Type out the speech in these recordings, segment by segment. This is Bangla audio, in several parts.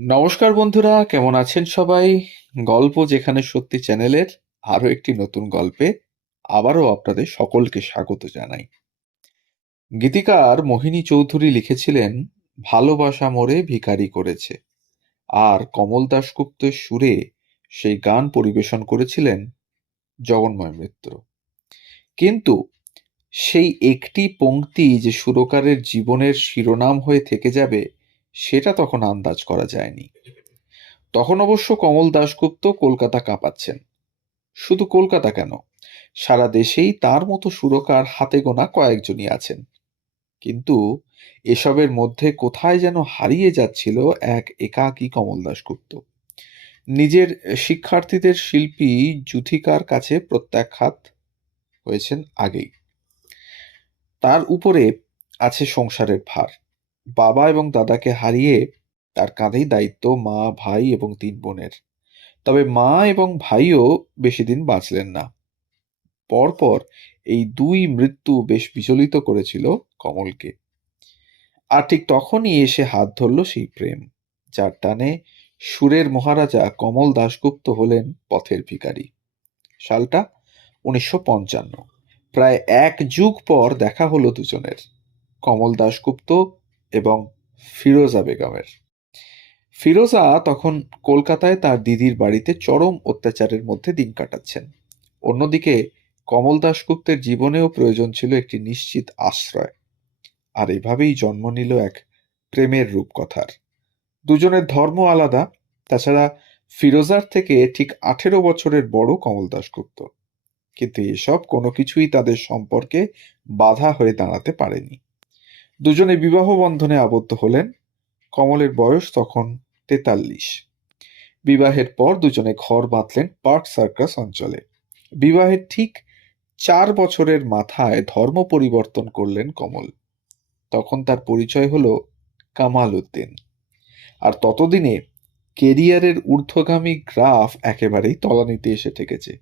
নমস্কার বন্ধুরা, কেমন আছেন সবাই? গল্প যেখানে সত্যি চ্যানেলের আরো একটি নতুন গল্পে আবারও আপনাদের সকলকে স্বাগত জানাই। গীতিকার মোহিনী চৌধুরী লিখেছিলেন, ভালোবাসা মোরে ভিখারি করেছে। আর কমল দাশগুপ্তের সুরে সেই গান পরিবেশন করেছিলেন জগন্ময় মিত্র। কিন্তু সেই একটি পংক্তি যে সুরকারের জীবনের শিরোনাম হয়ে থেকে যাবে, সেটা তখন আন্দাজ করা যায়নি। তখন অবশ্য কমল দাশগুপ্ত কলকাতা কাঁপাচ্ছেন। শুধু কলকাতা কেন, সারা দেশেই তার মতো সুরকার হাতে গোনা কয়েকজনই আছেন। কিন্তু এসবের মধ্যে কোথায় যেন হারিয়ে যাচ্ছিল এক একাকী কমল দাশগুপ্ত। নিজের শিক্ষার্থীদের শিল্পী যুথিকার কাছে প্রত্যাখ্যাত হয়েছেন আগেই। তার উপরে আছে সংসারের ভার। বাবা এবং দাদাকে হারিয়ে তার কাঁধেই দায়িত্ব মা, ভাই এবং 3 বোনের। তবে মা এবং ভাইও বেশি দিন বাঁচলেন না। পরপর এই 2 মৃত্যু বেশ বিচলিত করেছিল কমলকে। আর ঠিক তখনই এসে হাত ধরল সেই প্রেম, যার টানে সুরের মহারাজা কমল দাশগুপ্ত হলেন পথের ভিখারি। সালটা 1955। প্রায় 1 যুগ পর দেখা হলো দুজনের, কমল দাশগুপ্ত এবং ফিরোজা বেগমের। ফিরোজা তখন কলকাতায় তার দিদির বাড়িতে চরম অত্যাচারের মধ্যে দিন কাটাচ্ছেন। অন্যদিকে কমল দাশগুপ্তের জীবনেও প্রয়োজন ছিল একটি নিশ্চিত আশ্রয়। আর এভাবেই জন্ম নিল এক প্রেমের রূপকথার। দুজনের ধর্ম আলাদা, তাছাড়া ফিরোজার থেকে ঠিক 18 বছরের বড় কমল দাশগুপ্ত। কিন্তু এসব কোনো কিছুই তাদের সম্পর্কে বাধা হয়ে দাঁড়াতে পারেনি। দুজনে বিবাহ বন্ধনে আবদ্ধ হলেন। কমলের বয়স তখন 43। বিবাহের পর দুজনে ঘর বাঁধলেন পার্ক সার্কাস অঞ্চলে। বিবাহের ঠিক 4 বছরের মাথায় ধর্ম পরিবর্তন করলেন কমল। তখন তার পরিচয় হলো কামাল উদ্দিন। আর ততদিনে কেরিয়ারের ঊর্ধ্বগামী গ্রাফ একেবারেই তলানিতে এসে ঠেকেছে।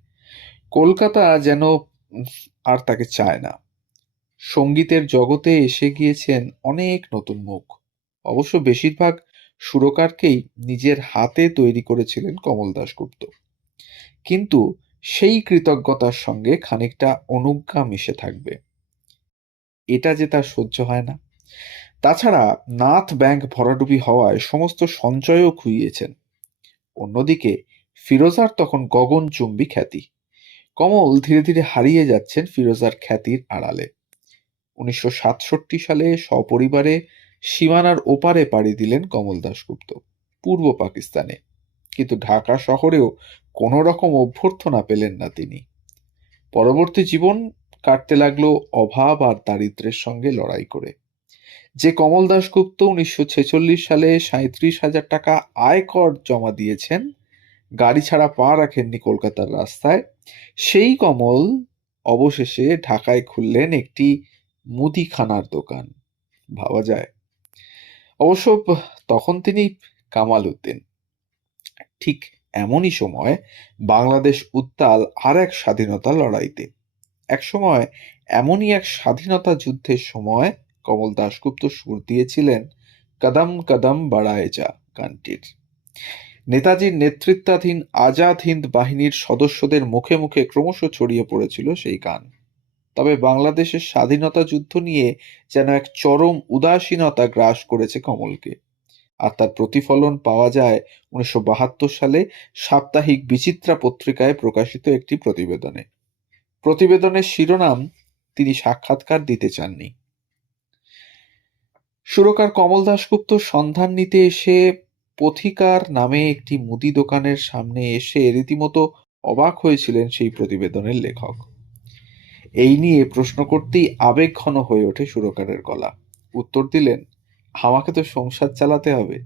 কলকাতা যেন আর তাকে চায় না। সঙ্গীতের জগতে এসে গিয়েছেন অনেক নতুন মুখ। অবশ্য বেশিরভাগ সুরকারকেই নিজের হাতে তৈরি করেছিলেন কমল দাশগুপ্ত। কিন্তু সেই কৃতজ্ঞতার সঙ্গে খানিকটা অনুজ্ঞা মিশে থাকবে, এটা যে তার সহ্য হয় না। তাছাড়া নাথ ব্যাংক ভরাডুবি হওয়ায় সমস্ত সঞ্চয়ও খুইয়েছেন। অন্যদিকে ফিরোজার তখন গগনচুম্বী খ্যাতি। কমল ধীরে ধীরে হারিয়ে যাচ্ছেন ফিরোজার খ্যাতির আড়ালে। 1967 সালে সপরিবারে সীমানার ওপারে পাড়ি দিলেন কমল দাশগুপ্ত, পূর্ব পাকিস্তানে। কিন্তু ঢাকা শহরেও কোনো রকম অভ্যর্থনা পেলেন না তিনি। পরবর্তী জীবন কাটতে লাগলো অভাব আর দারিদ্র্যের সঙ্গে লড়াই করে। যে কমল দাশগুপ্ত 1946 সালে 37,000 টাকা আয়কর জমা দিয়েছেন, গাড়ি ছাড়া পা রাখেননি কলকাতার রাস্তায়, সেই কমল অবশেষে ঢাকায় খুললেন একটি মুদিখানার দোকান। ভাবা যায়? অবশ্য তখন তিনি কামাল উদ্দিন। ঠিক এমনই সময় বাংলাদেশ উত্তাল আর এক স্বাধীনতা লড়াইতে। একসময় এমনই এক স্বাধীনতা যুদ্ধের সময় কমল দাশগুপ্ত সুর দিয়েছিলেন কদম কদম বাড়ায়ে যা গানটির। নেতাজির নেতৃত্বাধীন আজাদ হিন্দ বাহিনীর সদস্যদের মুখে মুখে ক্রমশ ছড়িয়ে পড়েছিল সেই গান। তবে বাংলাদেশের স্বাধীনতা যুদ্ধ নিয়ে যেন এক চরম উদাসীনতা গ্রাস করেছে কমলকে। আর তার প্রতিফলন পাওয়া যায় 1972 সালে সাপ্তাহিক বিচিত্রা পত্রিকায় প্রকাশিত একটি প্রতিবেদনে। প্রতিবেদনের শিরোনাম, তিনি সাক্ষাৎকার দিতে চাননি। সুরকার কমল দাশগুপ্ত সন্ধান নিতে এসে পথিকার নামে একটি মুদি দোকানের সামনে এসে রীতিমতো অবাক হয়েছিলেন সেই প্রতিবেদনের লেখক। এই নিয়ে প্রশ্ন করতেই আবেগঘন হয়ে ওঠে সুরকারের গলা। উত্তর দিলেন, আমাকে তো সংসার চালাতে হবে,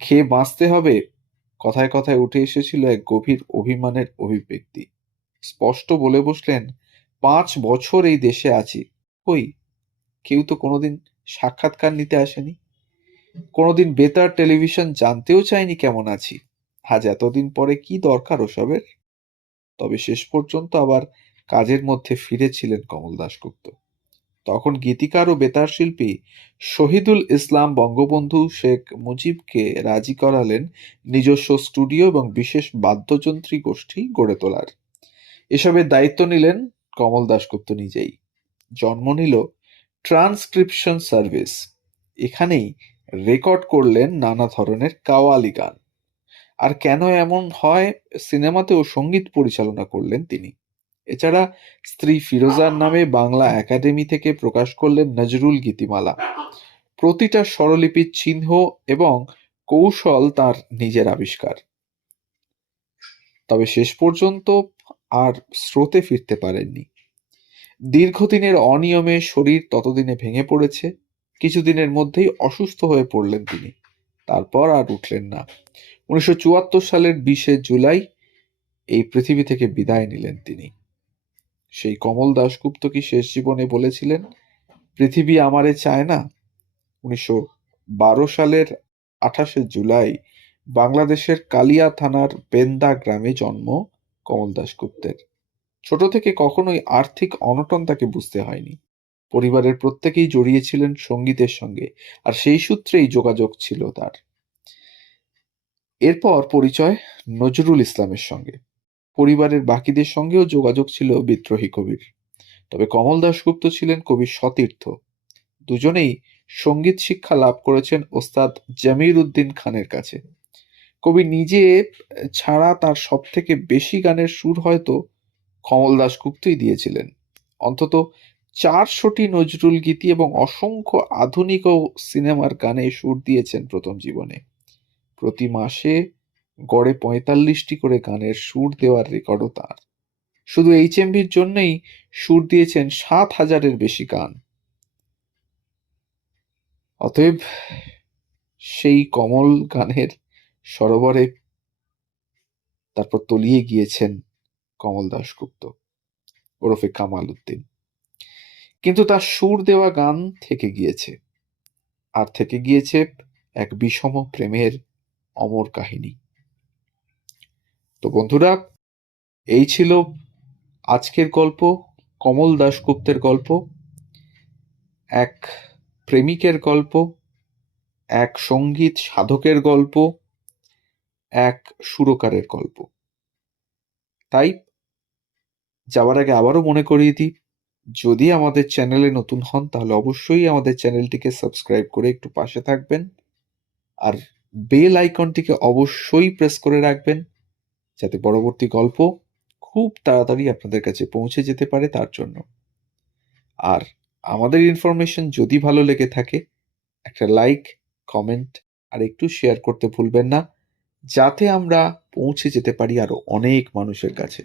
খেয়ে বাঁচতে হবে। কথায় কথায় উঠে এসেছিল এক গভীর অভিমানের অভিব্যক্তি। স্পষ্ট বলে বসলেন, 5 বছর এই দেশে আছি, কই কেউ তো কোনোদিন সাক্ষাৎকার নিতে আসেনি, কোনোদিন বেতার টেলিভিশন জানতেও চায়নি কেমন আছি। আজ এতদিন পরে কি দরকার ওসবের? তবে শেষ পর্যন্ত আবার কাজের মধ্যে ফিরেছিলেন কমল দাশগুপ্ত। তখন গীতিকার ও বেতার শিল্পী শহীদুল ইসলাম বঙ্গবন্ধু শেখ মুজিবকে রাজি করালেন নিজস্ব স্টুডিও এবং বিশেষ বাদ্যযন্ত্রী গোষ্ঠী গড়ে তোলার। এসবের দায়িত্ব নিলেন কমল দাশগুপ্ত নিজেই। জন্ম নিল ট্রান্সক্রিপশন সার্ভিস। এখানেই রেকর্ড করলেন নানা ধরনের কাওয়ালি গান। আর কেন এমন হয়, সিনেমাতেও সঙ্গীত পরিচালনা করলেন তিনি। এছাড়া স্ত্রী ফিরোজার নামে বাংলা একাডেমি থেকে প্রকাশ করলেন নজরুল গীতিমালা। প্রতিটা স্বরলিপির চিহ্ন এবং কৌশল তার নিজের আবিষ্কার। তবে শেষ পর্যন্ত আর স্রোতে ফিরতে পারেননি। দীর্ঘদিনের অনিয়মে শরীর ততদিনে ভেঙে পড়েছে। কিছুদিনের মধ্যেই অসুস্থ হয়ে পড়লেন তিনি। তারপর আর উঠলেন না। 1974 সালের 20 জুলাই এই পৃথিবী থেকে বিদায় নিলেন তিনি। সেই কমল দাশগুপ্ত কি শেষ জীবনে বলেছিলেন, পৃথিবী আমারে চায় না? 1912 সালের 28 জুলাই বাংলাদেশের কালিয়া থানার বেন্দা গ্রামে জন্ম কমল দাশগুপ্তের। ছোট থেকে কখনোই আর্থিক অনটন তাকে বুঝতে হয়নি। পরিবারের প্রত্যেকেই জড়িয়েছিলেন সঙ্গীতের সঙ্গে, আর সেই সূত্রেই যোগাযোগ ছিল তার। এরপর পরিচয় নজরুল ইসলামের সঙ্গে। পরিবারের বাকিদের সঙ্গেও যোগাযোগ ছিল বিদ্রোহী কবির। তবে কমল দাশগুপ্ত ছিলেন কবির সতীর্থ। দুজনেই সঙ্গীত শিক্ষা লাভ করেছেন ওস্তাদ জমির উদ্দিন খানের কাছে। কবি নিজে ছাড়া তার সবথেকে বেশি গানের সুর হয়তো কমল দাশগুপ্তই দিয়েছিলেন। অন্তত 400টি নজরুল গীতি এবং অসংখ্য আধুনিক ও সিনেমার গানে সুর দিয়েছেন প্রথম জীবনে। প্রতি মাসে গড়ে 45টি করে গানের সুর দেওয়ার রেকর্ডও তার। শুধু HMVর জন্যই সুর দিয়েছেন 7,000-এর বেশি গান। অতএব সেই কমল গানের সরোবরে তারপর তলিয়ে গিয়েছেন কমল দাশগুপ্ত ওরফে কামাল উদ্দিন। কিন্তু তার সুর দেওয়া গান থেকে গিয়েছে, আর থেকে গিয়েছে এক বিষম প্রেমের অমর কাহিনী। তো বন্ধুরা, এই ছিল আজকের গল্প, কমল দাশগুপ্তের গল্প। এক প্রেমিকের গল্প, এক সঙ্গীত সাধকের গল্প, এক সুরকারের গল্প। তাই যাওয়ার আগে আবারও মনে করিয়ে দিই, যদি আমাদের চ্যানেলে নতুন হন তাহলে অবশ্যই আমাদের চ্যানেলটিকে সাবস্ক্রাইব করে একটু পাশে থাকবেন, আর বেল আইকনটিকে অবশ্যই প্রেস করে রাখবেন, যাতে পরবর্তী গল্প খুব তাড়াতাড়ি আপনাদের কাছে পৌঁছে যেতে পারে তার জন্য। আর আমাদের ইনফরমেশন যদি ভালো লেগে থাকে, একটা লাইক, কমেন্ট আর একটু শেয়ার করতে ভুলবেন না, যাতে আমরা পৌঁছে যেতে পারি আরো অনেক মানুষের কাছে।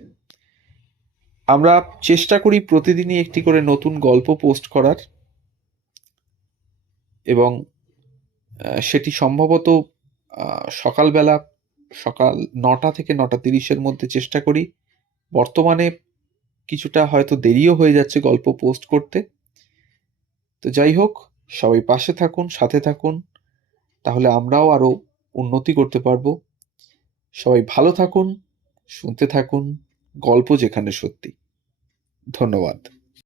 আমরা চেষ্টা করি প্রতিদিনই একটি করে নতুন গল্প পোস্ট করার, এবং সেটি সম্ভবত সকালবেলা সকাল 9টা থেকে 9:30-এর মধ্যে চেষ্টা করি। বর্তমানে কিছুটা হয়তো দেরিও হয়ে যাচ্ছে গল্প পোস্ট করতে। তো যাই হোক, সবাই পাশে থাকুন, সাথে থাকুন, তাহলে আমরাও আরো উন্নতি করতে পারবো। সবাই ভালো থাকুন, শুনতে থাকুন গল্প যেখানে সত্যি। ধন্যবাদ।